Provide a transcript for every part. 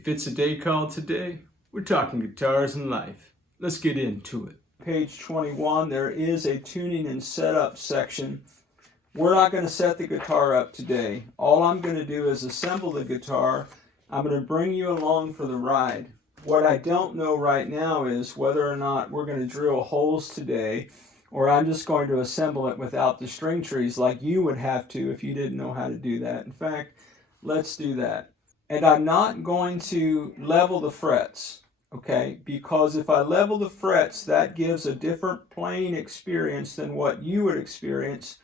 If it's a day called today, we're talking guitars and life. Let's get into it. Page 21, there is a tuning and setup section. We're not going to set the guitar up today. All I'm going to do is assemble the guitar. I'm going to bring you along for the ride. What I don't know right now is whether or not we're going to drill holes today, or I'm just going to assemble it without the string trees like you would have to if you didn't know how to do that. In fact, let's do that. And I'm not going to level the frets, okay? Because if I level the frets, that gives a different playing experience than what you would experience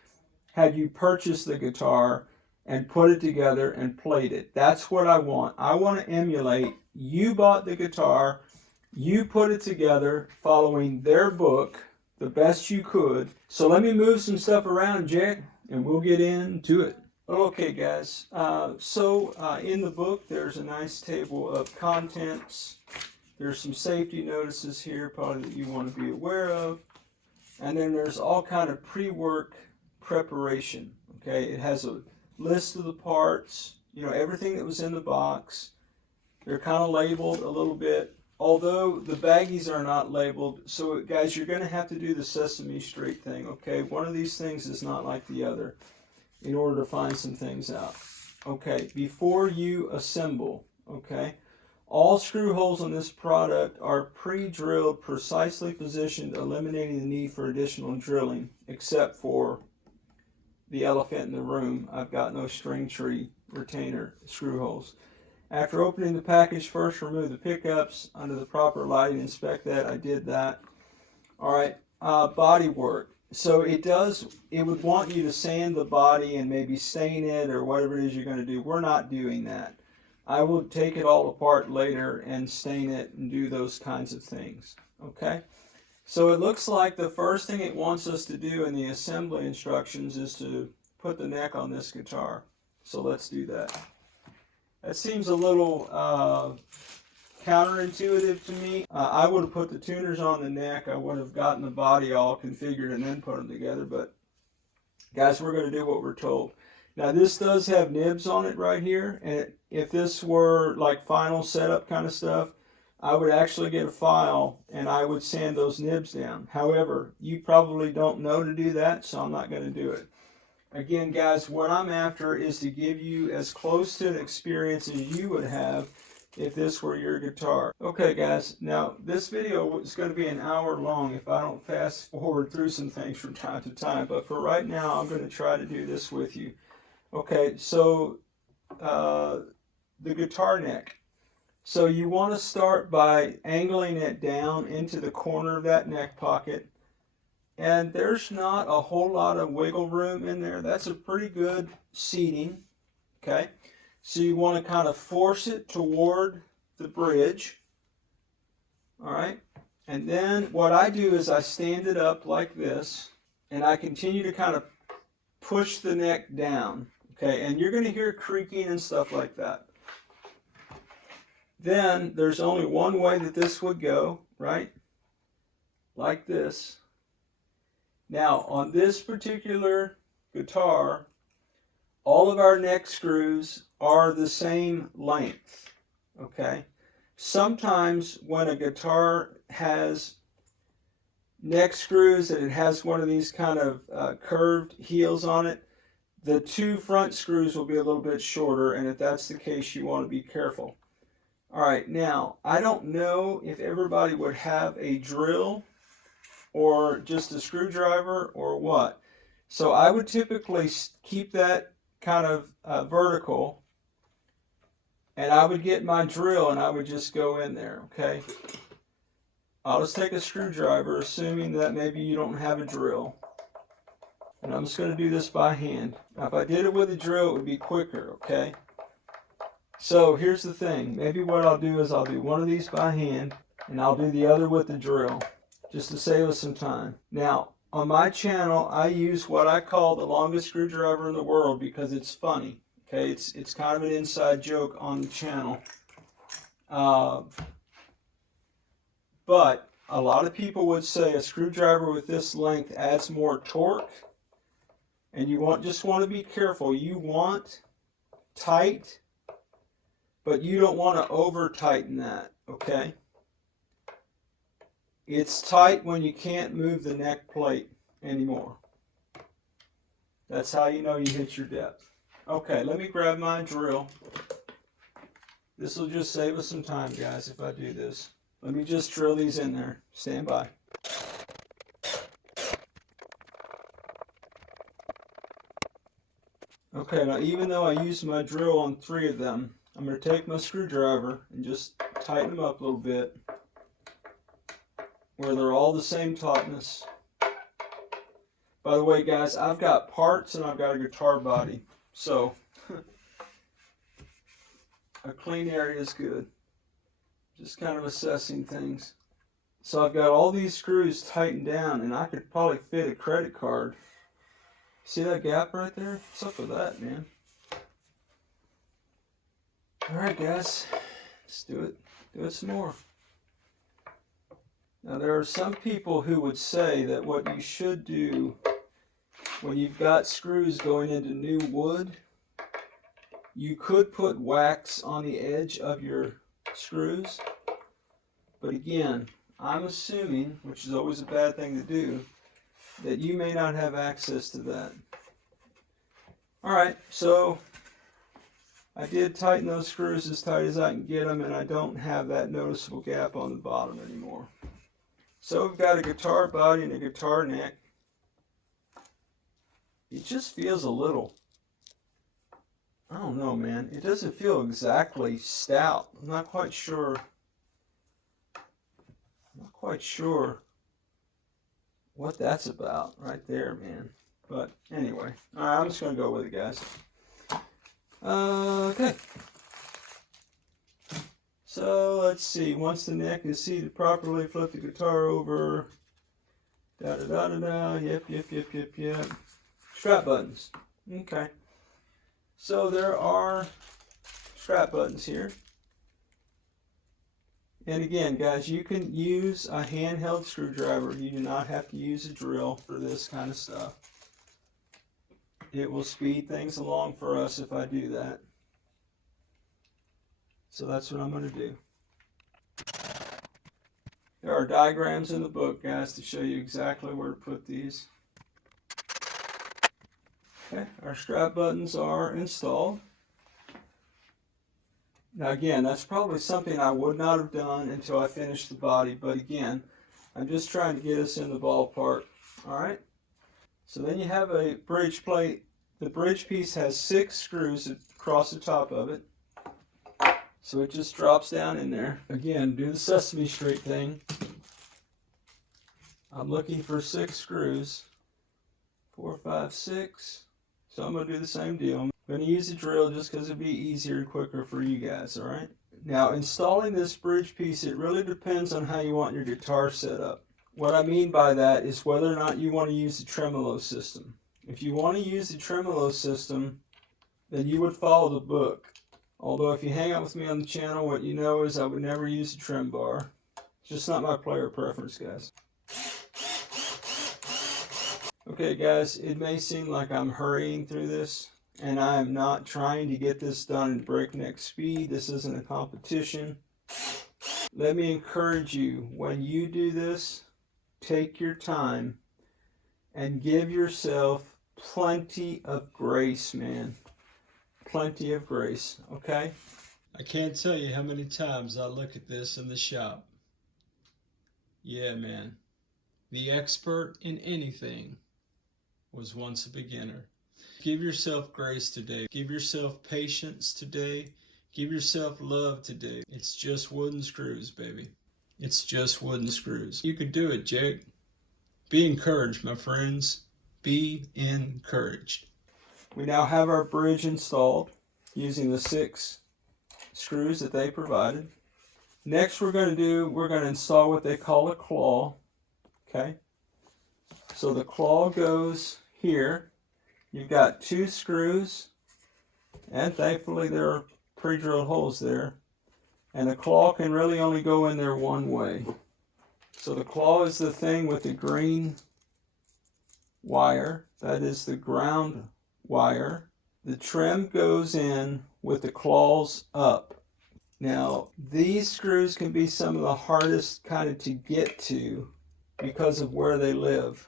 had you purchased the guitar and put it together and played it. That's what I want. I want to emulate. You bought the guitar, you put it together following their book the best you could. So let me move some stuff around, Jack, and we'll get into it. Okay, guys, in the book, there's a nice table of contents. There's some safety notices here, probably that you want to be aware of. And then there's all kind of pre-work preparation, okay? It has a list of the parts, everything that was in the box. They're kind of labeled a little bit, although the baggies are not labeled. So, guys, you're going to have to do the Sesame Street thing, okay? One of these things is not like the other, in order to find some things out. Okay, before you assemble, okay, all screw holes on this product are pre-drilled, precisely positioned, eliminating the need for additional drilling, except for the elephant in the room. I've got no string tree retainer screw holes. After opening the package, first remove the pickups under the proper lighting. Inspect that. I did that. All right, body work. So it would want you to sand the body and maybe stain it or whatever it is you're going to do. We're not doing that. I will take it all apart later and stain it and do those kinds of things. Okay? So it looks like the first thing it wants us to do in the assembly instructions is to put the neck on this guitar. So let's do that. That seems a little counterintuitive to me. I would have put the tuners on the neck. I would have gotten the body all configured and then put them together. But guys, we're going to do what we're told. Now this does have nibs on it right here. And if this were like final setup kind of stuff, I would actually get a file and I would sand those nibs down. However, you probably don't know to do that, so I'm not going to do it. Again, guys, what I'm after is to give you as close to an experience as you would have if this were your guitar. Okay, guys, now this video is going to be an hour long if I don't fast forward through some things from time to time, but for right now, I'm going to try to do this with you. Okay, so the guitar neck. So you want to start by angling it down into the corner of that neck pocket, and there's not a whole lot of wiggle room in there. That's a pretty good seating, okay? So you want to kind of force it toward the bridge, all right? And then what I do is I stand it up like this, and I continue to kind of push the neck down, okay? And you're going to hear creaking and stuff like that. Then there's only one way that this would go, right? Like this. Now, on this particular guitar, all of our neck screws are the same length, okay? Sometimes when a guitar has neck screws and it has one of these kind of curved heels on it, the two front screws will be a little bit shorter, and if that's the case, you want to be careful. All right, now, I don't know if everybody would have a drill or just a screwdriver or what. So I would typically keep that kind of vertical, and I would get my drill and I would just go in there, okay? I'll just take a screwdriver, assuming that maybe you don't have a drill. And I'm just going to do this by hand. Now, if I did it with a drill, it would be quicker, okay? So here's the thing. Maybe what I'll do is I'll do one of these by hand, and I'll do the other with the drill, just to save us some time. Now, on my channel, I use what I call the longest screwdriver in the world because it's funny. Okay, it's kind of an inside joke on the channel. But a lot of people would say a screwdriver with this length adds more torque, and you just want to be careful. You want tight but you don't want to over tighten that, okay? It's tight when you can't move the neck plate anymore. That's how you know you hit your depth. Okay, let me grab my drill. This will just save us some time, guys, if I do this. Let me just drill these in there. Stand by. Okay, now even though I used my drill on 3 of them, I'm going to take my screwdriver and just tighten them up a little bit where they're all the same tautness. By the way, guys, I've got parts and I've got a guitar body, so a clean area is good. Just kind of assessing things. So I've got all these screws tightened down, and I could probably fit a credit card. See that gap right there? What's up with that, man? Alright, guys, let's do it. Do it some more. Now, there are some people who would say that what you should do when you've got screws going into new wood, you could put wax on the edge of your screws. But again, I'm assuming, which is always a bad thing to do, that you may not have access to that. Alright, so I did tighten those screws as tight as I can get them, and I don't have that noticeable gap on the bottom anymore. So we've got a guitar body and a guitar neck. It just feels a little, I don't know, man. It doesn't feel exactly stout. I'm not quite sure. What that's about right there, man. But anyway, all right, I'm just going to go with it, guys. Okay. So let's see. Once the neck is seated properly, flip the guitar over. Da-da-da-da-da. Yep. Strap buttons. Okay. So there are strap buttons here. And again, guys, you can use a handheld screwdriver. You do not have to use a drill for this kind of stuff. It will speed things along for us if I do that. So that's what I'm going to do. There are diagrams in the book, guys, to show you exactly where to put these. Okay, our strap buttons are installed. Now again, that's probably something I would not have done until I finished the body, but again, I'm just trying to get us in the ballpark. Alright, so then you have a bridge plate. The bridge piece has 6 screws across the top of it. So it just drops down in there. Again, do the Sesame Street thing. I'm looking for 6 screws. 4, 5, 6. So I'm going to do the same deal. I'm going to use a drill just because it'll be easier and quicker for you guys, alright? Now, installing this bridge piece, it really depends on how you want your guitar set up. What I mean by that is whether or not you want to use the tremolo system. If you want to use the tremolo system, then you would follow the book. Although if you hang out with me on the channel, what you know is I would never use a trem bar. It's just not my player preference, guys. Okay, guys, it may seem like I'm hurrying through this, and I am not trying to get this done in breakneck speed. This isn't a competition. Let me encourage you, when you do this, take your time and give yourself plenty of grace, man. Plenty of grace, okay? I can't tell you how many times I look at this in the shop. Yeah, man. The expert in anything was once a beginner. Give yourself grace today. Give yourself patience today. Give yourself love today. It's just wooden screws, baby. It's just wooden screws. You can do it, Jake. Be encouraged, my friends. Be encouraged. We now have our bridge installed using the 6 screws that they provided. Next we're going to install what they call a claw. Okay? So the claw goes here. You've got 2 screws, and thankfully there are pre-drilled holes there. And the claw can really only go in there one way. So the claw is the thing with the green wire. That is the ground wire. The trem goes in with the claws up. Now, these screws can be some of the hardest kind of to get to because of where they live.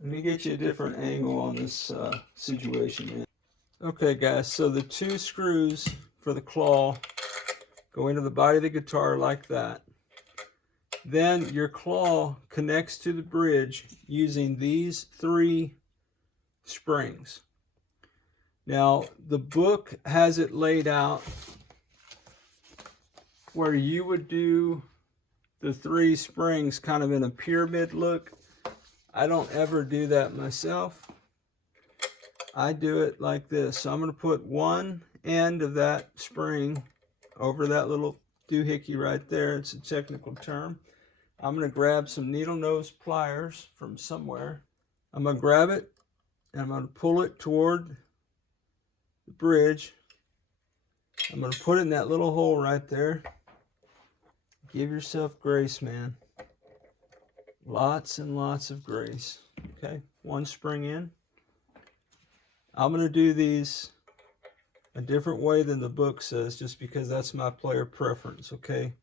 Let me get you a different angle on this situation. Okay guys, so the two screws for the claw go into the body of the guitar like that. Then your claw connects to the bridge using these 3 springs. Now, the book has it laid out where you would do the 3 springs kind of in a pyramid look. I don't ever do that myself. I do it like this. So I'm going to put one end of that spring over that little doohickey right there. It's a technical term. I'm going to grab some needle nose pliers from somewhere. I'm going to grab it and I'm going to pull it toward the bridge. I'm going to put it in that little hole right there. Give yourself grace, man. Lots and lots of grace. Okay, one spring in. I'm going to do these a different way than the book says, just because that's my player preference, okay?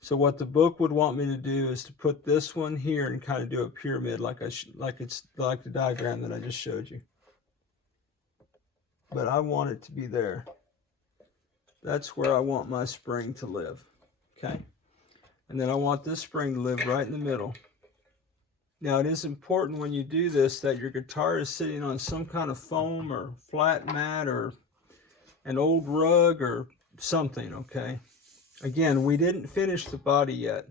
So what the book would want me to do is to put this one here and kind of do a pyramid like it's like the diagram that I just showed you. But I want it to be there. That's where I want my spring to live, okay? And then I want this spring to live right in the middle. Now, it is important when you do this that your guitar is sitting on some kind of foam or flat mat or an old rug or something, okay? Again, we didn't finish the body yet,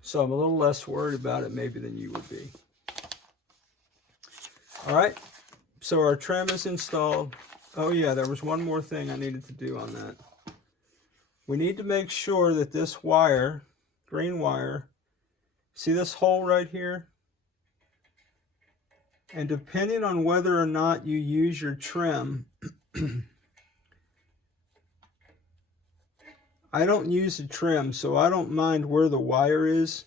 so I'm a little less worried about it maybe than you would be. All right, so our trem is installed. Oh yeah, there was one more thing I needed to do on that. We need to make sure that this wire, green wire, see this hole right here? And depending on whether or not you use your trem, I don't use a trem, so I don't mind where the wire is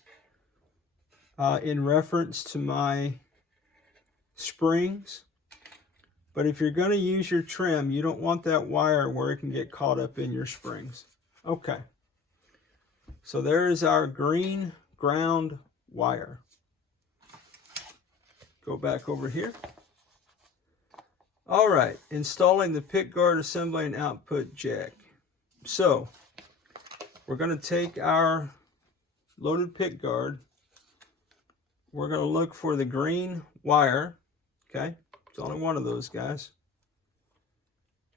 in reference to my springs. But if you're going to use your trem, you don't want that wire where it can get caught up in your springs. Okay. So there is our green ground wire. Go back over here. All right, installing the pickguard assembly and output jack. So we're going to take our loaded pickguard. We're going to look for the green wire. Okay, it's only one of those guys.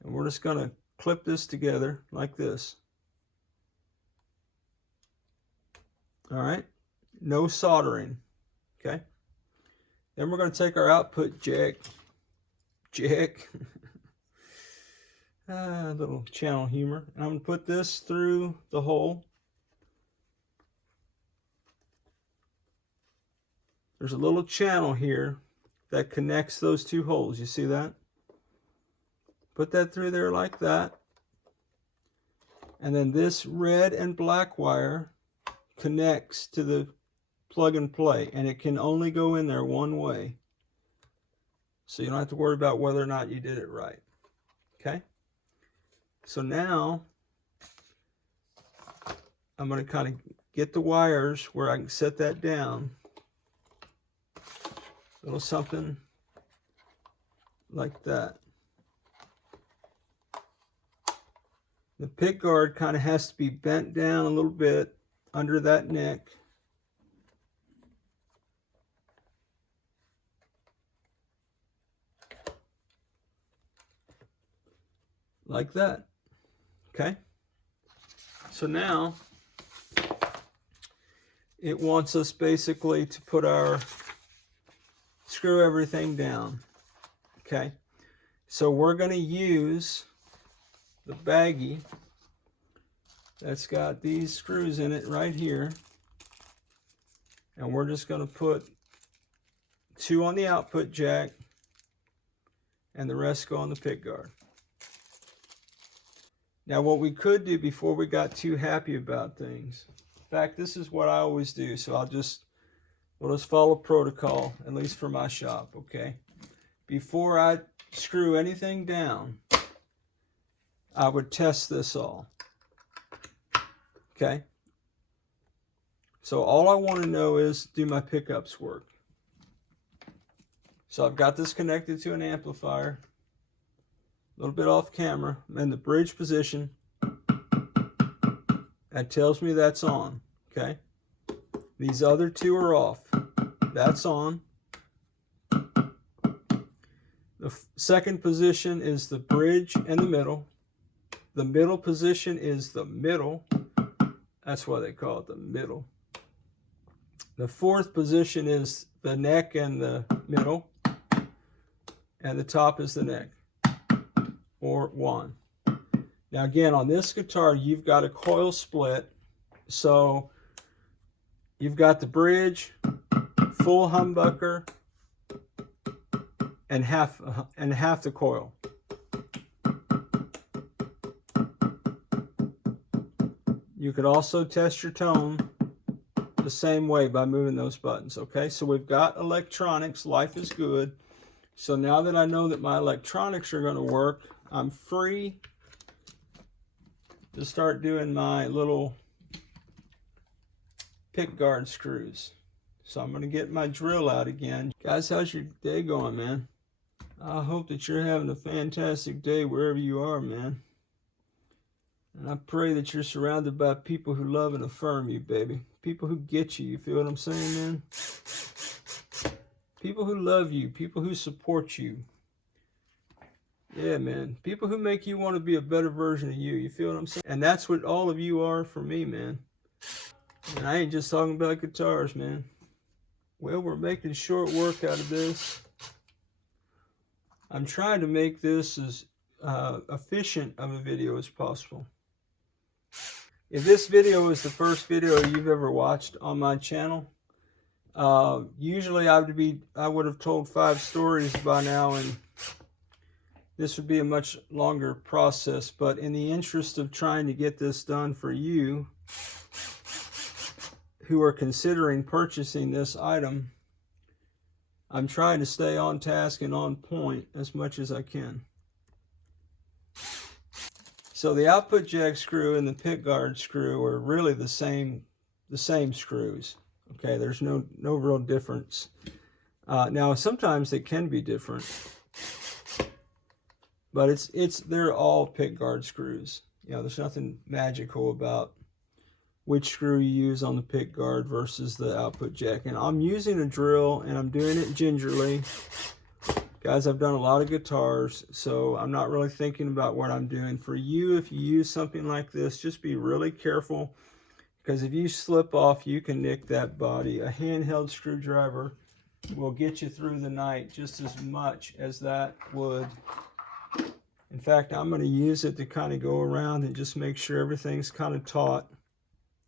And we're just going to clip this together like this. All right, no soldering. Okay. Then we're going to take our output jack, little channel humor, and I'm going to put this through the hole. There's a little channel here that connects those two holes. You see that? Put that through there like that. And then this red and black wire connects to the plug and play, and it can only go in there one way, so you don't have to worry about whether or not you did it right. Okay, so now I'm going to kind of get the wires where I can set that down, a little something like that. The pickguard kind of has to be bent down a little bit under that neck. Like that. Okay, so now it wants us basically to put our screw everything down. Okay, so we're going to use the baggie that's got these screws in it right here, and we're just going to put 2 on the output jack and the rest go on the pickguard. Now, what we could do before we got too happy about things, in fact, this is what I always do, so we'll just follow protocol, at least for my shop, okay? Before I screw anything down, I would test this all. Okay. So all I want to know is, do my pickups work? So I've got this connected to an amplifier, a little bit off camera. I'm in the bridge position. That tells me that's on. Okay. These other two are off. That's on. The second position is the bridge and the middle. The middle position is the middle. That's why they call it the middle. The fourth position is the neck and the middle. And the top is the neck, or one. Now again, on this guitar, you've got a coil split. So you've got the bridge, full humbucker, and half the coil. You could also test your tone the same way by moving those buttons. Okay, so we've got electronics. Life is good. So now that I know that my electronics are going to work, I'm free to start doing my little pickguard screws. So I'm going to get my drill out again. Guys, how's your day going, man? I hope that you're having a fantastic day wherever you are, man. And I pray that you're surrounded by people who love and affirm you, baby. People who get you. You feel what I'm saying, man? People who love you. People who support you. Yeah, man. People who make you want to be a better version of you. You feel what I'm saying? And that's what all of you are for me, man. And I ain't just talking about guitars, man. Well, we're making short work out of this. I'm trying to make this as efficient of a video as possible. If this video is the first video you've ever watched on my channel, usually I would have told 5 stories by now, and this would be a much longer process. But in the interest of trying to get this done for you who are considering purchasing this item, I'm trying to stay on task and on point as much as I can. So the output jack screw and the pickguard screw are really the same screws. Okay, there's no real difference. Now sometimes they can be different, but they're all pickguard screws. You know, there's nothing magical about which screw you use on the pickguard versus the output jack. And I'm using a drill and I'm doing it gingerly. Guys, I've done a lot of guitars, so I'm not really thinking about what I'm doing. For you, if you use something like this, just be really careful, because if you slip off, you can nick that body. A handheld screwdriver will get you through the night just as much as that would. In fact, I'm going to use it to kind of go around and just make sure everything's kind of taut,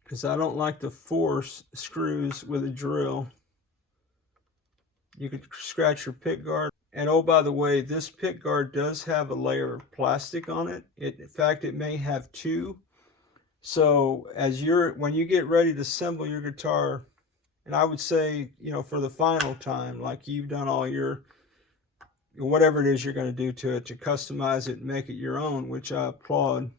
because I don't like to force screws with a drill. You could scratch your pickguard. And oh, by the way, this pickguard does have a layer of plastic on it. In fact, it may have 2. So when you get ready to assemble your guitar, and I would say, you know, for the final time, like you've done all your, whatever it is you're going to do to it, to customize it and make it your own, which I applaud,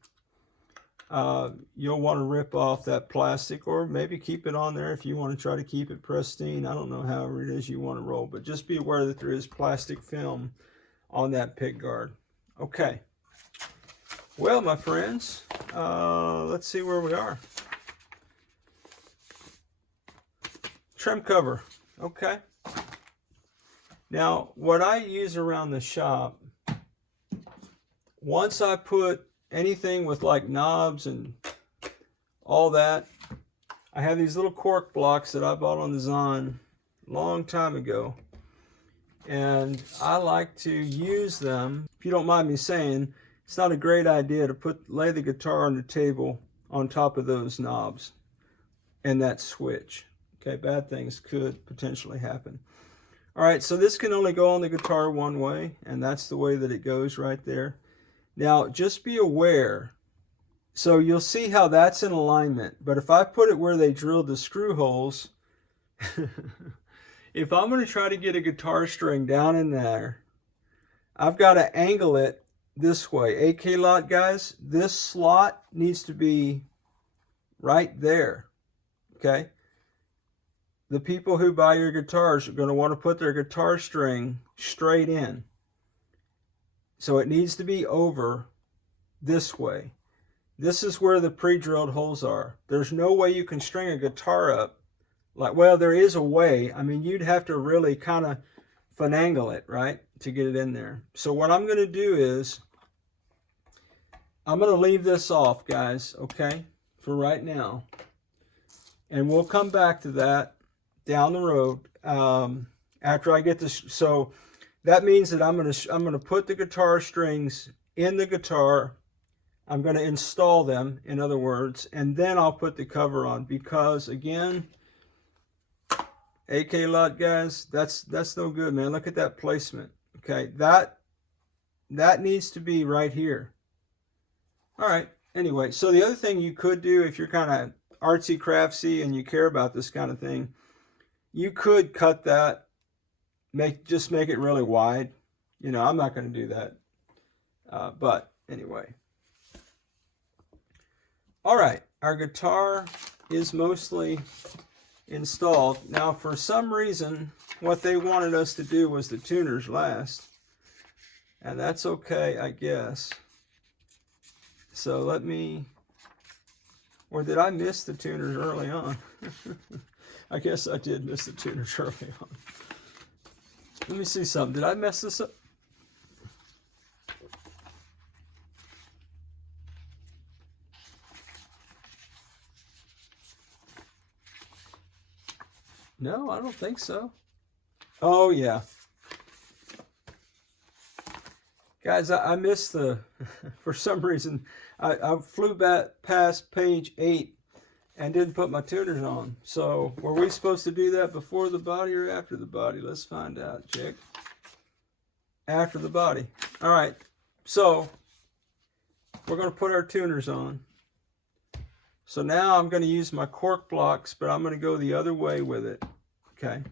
you'll want to rip off that plastic, or maybe keep it on there if you want to try to keep it pristine. I don't know, however it is you want to roll, but just be aware that there is plastic film on that pickguard. Okay. Well, my friends, let's see where we are. Trim cover. Okay. Now, what I use around the shop, once I put anything with like knobs and all that, I have these little cork blocks that I bought on the Zon a long time ago, and I like to use them. If you don't mind me saying, it's not a great idea to lay the guitar on the table on top of those knobs and that switch. Okay, bad things could potentially happen. All right, so this can only go on the guitar one way, and that's the way that it goes right there. Now, just be aware. So you'll see how that's in alignment. But if I put it where they drilled the screw holes, if I'm going to try to get a guitar string down in there, I've got to angle it this way. AKLOT guys, this slot needs to be right there. Okay? The people who buy your guitars are going to want to put their guitar string straight in. So it needs to be over this way. This is where the pre-drilled holes are. There's no way you can string a guitar up. Like, well, there is a way. I mean, you'd have to really kind of finagle it, right, to get it in there. So what I'm going to do is I'm going to leave this off, guys, okay, for right now. And we'll come back to that down the road after I get this. So that means that I'm gonna put the guitar strings in the guitar. I'm going to install them, in other words, and then I'll put the cover on, because again, AKLOT guys, that's no good, man. Look at that placement. Okay, that needs to be right here. All right. Anyway, so the other thing you could do if you're kind of artsy craftsy and you care about this kind of thing, you could cut that, just make it really wide. You know, I'm not going to do that. But anyway. All right, our guitar is mostly installed. Now, for some reason, what they wanted us to do was the tuners last. And that's okay, I guess. So let me, or did I miss the tuners early on? I guess I did miss the tuners early on. Let me see something. Did I mess this up? No, I don't think so. Oh, yeah. Guys, I missed the, for some reason, I flew back past page 8 and didn't put my tuners on. So, were we supposed to do that before the body or after the body? Let's find out, chick. After the body. All right. So, we're going to put our tuners on. So now I'm going to use my cork blocks, but I'm going to go the other way with it. Okay.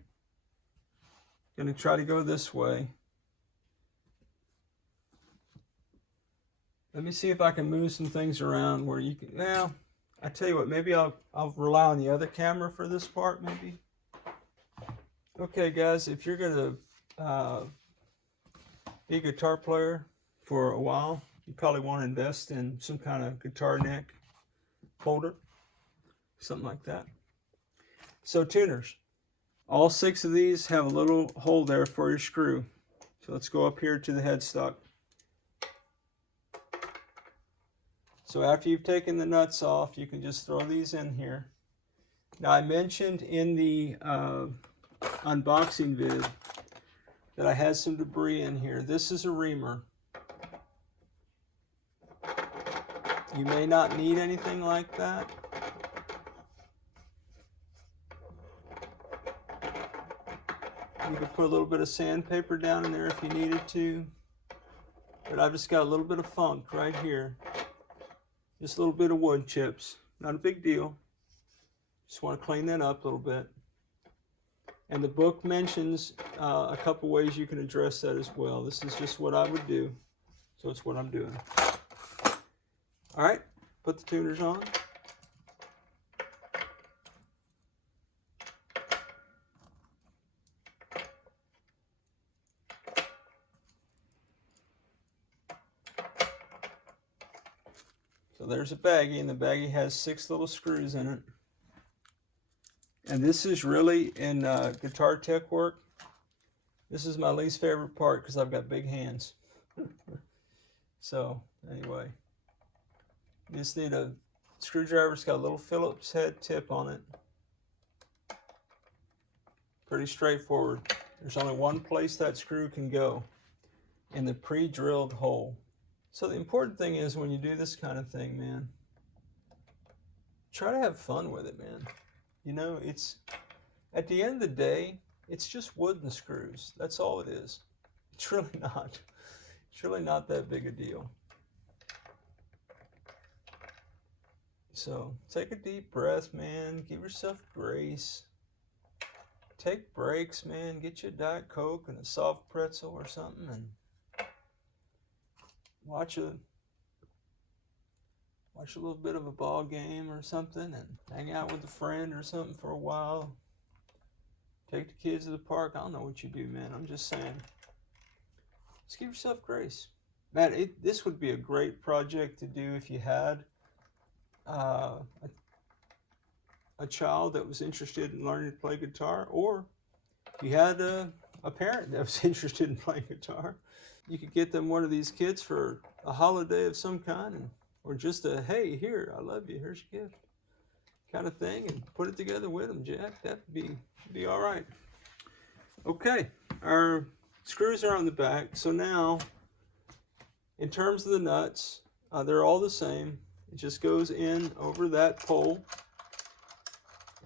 Going to try to go this way. Let me see if I can move some things around where you can, well, I tell you what, maybe I'll rely on the other camera for this part, maybe. Okay, guys, if you're going to be a guitar player for a while, you probably want to invest in some kind of guitar neck holder, something like that. So tuners, all 6 of these have a little hole there for your screw. So let's go up here to the headstock. So after you've taken the nuts off, you can just throw these in here. Now I mentioned in the unboxing vid that I had some debris in here. This is a reamer. You may not need anything like that. You could put a little bit of sandpaper down in there if you needed to. But I've just got a little bit of funk right here. Just a little bit of wood chips. Not a big deal. Just want to clean that up a little bit. And the book mentions a couple ways you can address that as well. This is just what I would do. So it's what I'm doing. All right, put the tuners on. So there's a baggie, and the baggie has 6 little screws in it. And this is really, in guitar tech work, this is my least favorite part because I've got big hands. So, anyway. You just need a screwdriver. It's got a little Phillips head tip on it. Pretty straightforward. There's only one place that screw can go, in the pre-drilled hole. So the important thing is when you do this kind of thing, man, try to have fun with it, man. You know, it's, at the end of the day, it's just wood and screws. That's all it is. It's really not. It's really not that big a deal. So take a deep breath, man. Give yourself grace. Take breaks, man. Get you a Diet Coke and a soft pretzel or something, and watch watch a little bit of a ball game or something and hang out with a friend or something for a while. Take the kids to the park. I don't know what you do, man. I'm just saying. Just give yourself grace. Man, this would be a great project to do if you had a child that was interested in learning to play guitar, or you had a parent that was interested in playing guitar. You could get them one of these kits for a holiday of some kind, or just a, hey, here, I love you, here's your gift kind of thing, and put it together with them, Jack. That'd be all right. Okay, our screws are on the back. So now, in terms of the nuts, they're all the same. It just goes in over that pole,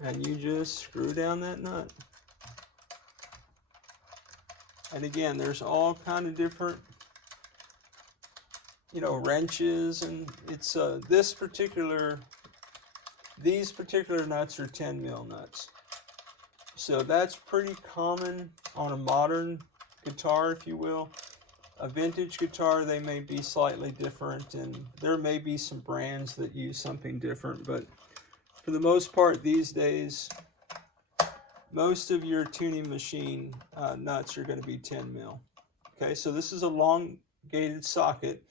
and you just screw down that nut. And again, there's all kind of different, wrenches, and it's these particular nuts are 10 mil nuts. So that's pretty common on a modern guitar, if you will. A vintage guitar, they may be slightly different, and there may be some brands that use something different, but for the most part these days, most of your tuning machine nuts are going to be 10 mil. Okay, so this is a elongated socket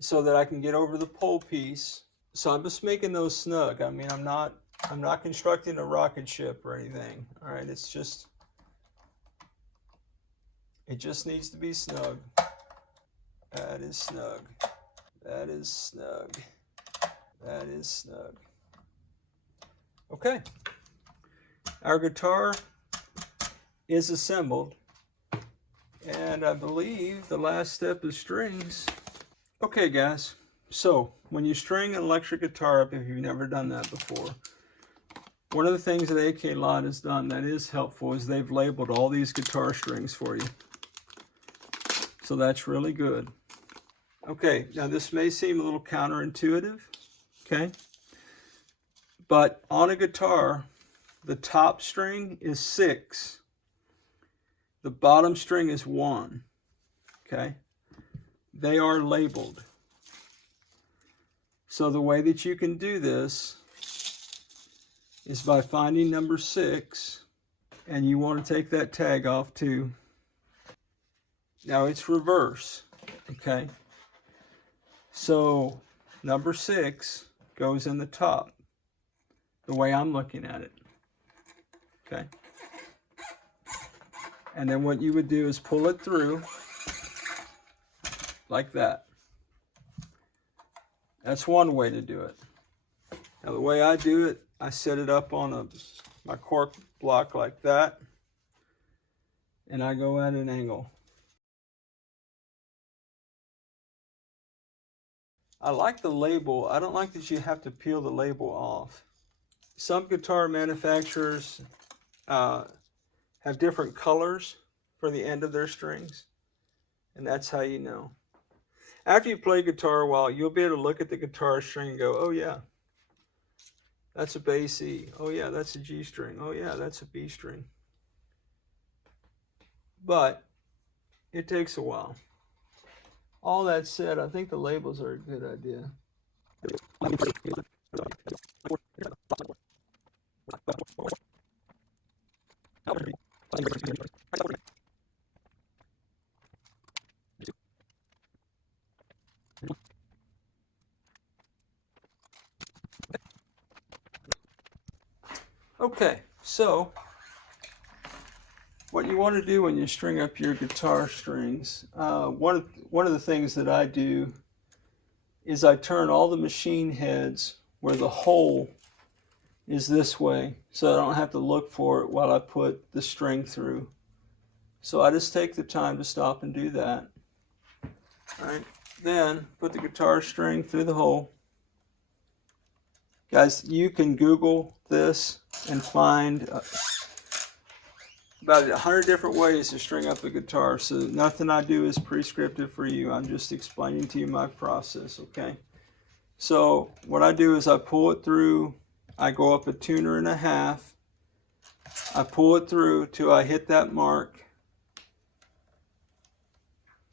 so that I can get over the pole piece. So I'm just making those snug. I mean, I'm not constructing a rocket ship or anything. All right, it just needs to be snug. That is snug. That is snug. That is snug. Okay. Our guitar is assembled, and I believe the last step is strings. Okay, guys, so when you string an electric guitar up, if you've never done that before, one of the things that AKLOT has done that is helpful is they've labeled all these guitar strings for you. So that's really good. Okay, now this may seem a little counterintuitive, okay? But on a guitar, the top string is 6. The bottom string is 1, okay? They are labeled. So the way that you can do this is by finding number 6, and you want to take that tag off too. Now it's reverse, okay? So number 6 goes in the top, the way I'm looking at it, okay? And then what you would do is pull it through like that. That's one way to do it. Now the way I do it, I set it up on my cork block like that, and I go at an angle. I like the label. I don't like that you have to peel the label off. Some guitar manufacturers have different colors for the end of their strings, and that's how you know. After you play guitar a while, you'll be able to look at the guitar string and go, oh yeah, that's a bass E. Oh yeah, that's a G string. Oh yeah, that's a B string. But it takes a while. All that said, I think the labels are a good idea. Okay, so what you want to do when you string up your guitar strings, one of the things that I do is I turn all the machine heads where the hole is this way, so I don't have to look for it while I put the string through. So I just take the time to stop and do that. All right, then put the guitar string through the hole. Guys, you can Google this and find about 100 different ways to string up a guitar. So nothing I do is prescriptive for you. I'm just explaining to you my process, okay? So what I do is I pull it through. I go up a tuner and a half. I pull it through till I hit that mark.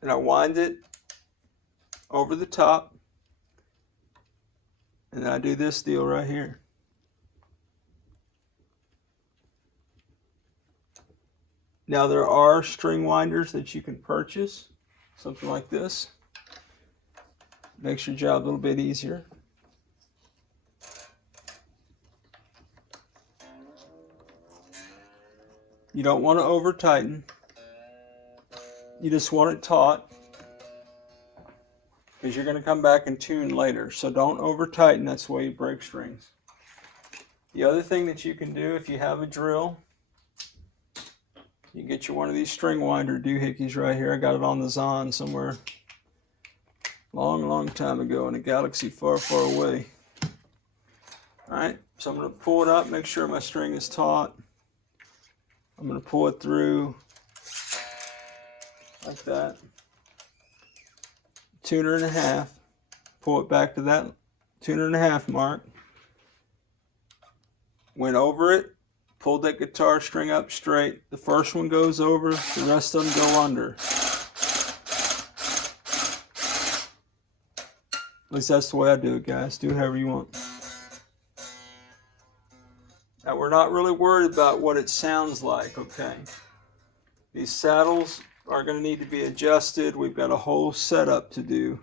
And I wind it over the top. And I do this deal right here. Now there are string winders that you can purchase, something like this. Makes your job a little bit easier. You don't want to over tighten. You just want it taut, because you're going to come back and tune later. So don't over tighten, that's the way you break strings. The other thing that you can do, if you have a drill, you can get you one of these string winder doohickeys right here. I got it on the Zon somewhere long time ago in a galaxy far, far away. Alright, so I'm going to pull it up, make sure my string is taut. I'm going to pull it through like that. Tuner and a half. Pull it back to that tuner and a half mark. Went over it. Pulled that guitar string up straight. The first one goes over, the rest of them go under. At least that's the way I do it, guys. Do it however you want. Now, we're not really worried about what it sounds like, okay? These saddles are going to need to be adjusted. We've got a whole setup to do.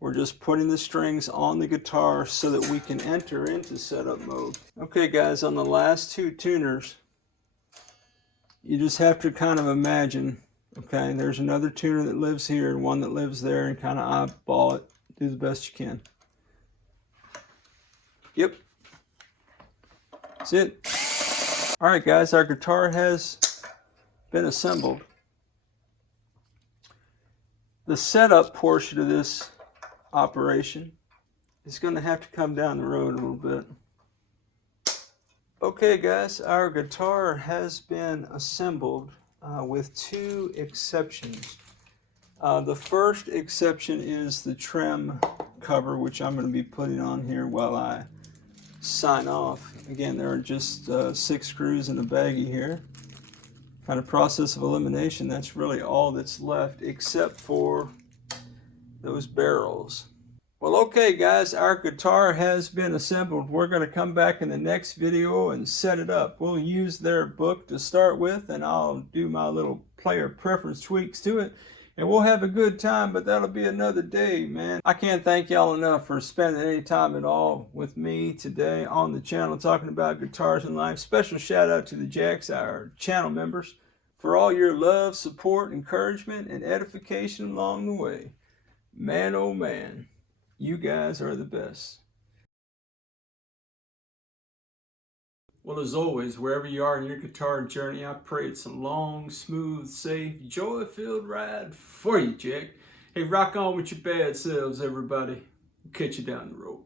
We're just putting the strings on the guitar so that we can enter into setup mode. Okay, guys, on the last two tuners, you just have to kind of imagine, okay, there's another tuner that lives here and one that lives there, and kind of eyeball it. Do the best you can. Yep. That's it. Alright, guys, our guitar has been assembled. The setup portion of this operation is going to have to come down the road a little bit. Okay, guys, our guitar has been assembled with two exceptions. The first exception is the trem cover, which I'm going to be putting on here while I sign off. Again, there are just 6 screws in a baggie here. Kind of process of elimination, that's really all that's left except for those barrels. Well, okay, guys, our guitar has been assembled. We're going to come back in the next video and set it up. We'll use their book to start with, and I'll do my little player preference tweaks to it. And we'll have a good time, but that'll be another day, man. I can't thank y'all enough for spending any time at all with me today on the channel talking about guitars and life. Special shout out to the Jacks, our channel members, for all your love, support, encouragement, and edification along the way. Man, oh man, you guys are the best. Well, as always, wherever you are in your guitar journey, I pray it's a long, smooth, safe, joy-filled ride for you, Jack. Hey, rock on with your bad selves, everybody. Catch you down the road.